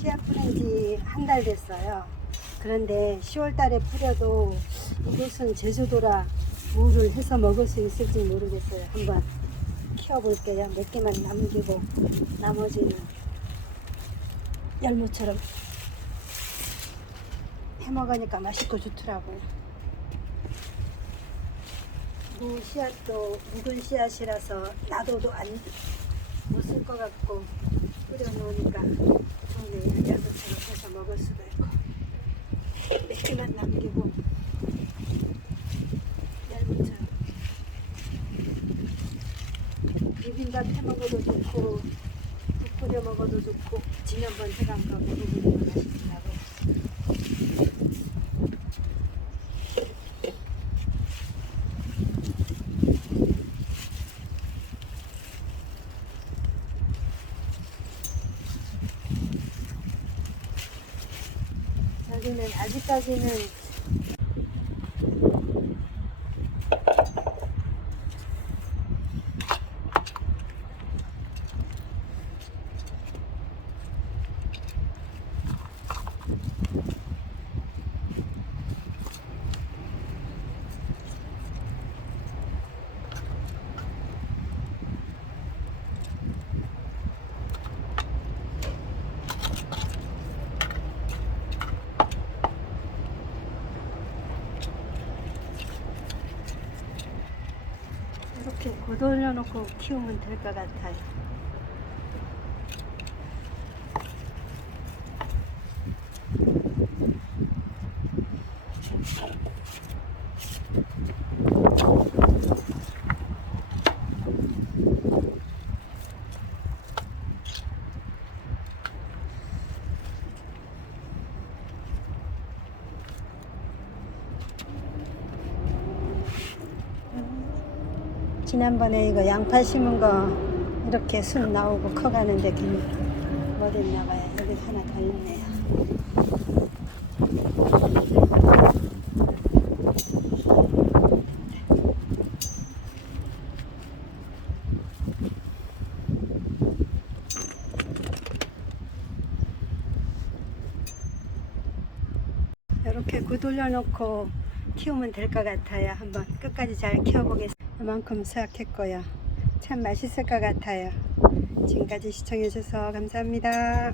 씨앗 뿌린 지 한 달 됐어요. 그런데 10월 달에 뿌려도 이것은 제주도라 무를 해서 먹을 수 있을지 모르겠어요. 한번 키워볼게요. 몇 개만 남기고 나머지는 열무처럼 해 먹으니까 맛있고 좋더라고요. 무 씨앗도 묵은 씨앗이라서 놔둬도 안 못 쓸 것 같고 뿌려 놓으니까 좋네요. 열무처럼 해서 먹을 수도 있고 몇 개만 남기고 열무처럼 비빔밥 해 먹어도 좋고 국 끓여 먹어도 좋고 지난번 해간 거 먹어보니까 맛있더라고요. 여기는 아직까지는 이렇게 곧 올려놓고 키우면 될 것 같아요. 지난번에 이거 양파 심은 거 이렇게 순 나오고 커가는데 뭐 됐나 봐요. 여기 하나 더 있네요. 이렇게 굿 올려놓고 키우면 될 것 같아요. 한번 끝까지 잘 키워보겠습니다. 이만큼 수확했고요. 참 맛있을 것 같아요. 지금까지 시청해주셔서 감사합니다.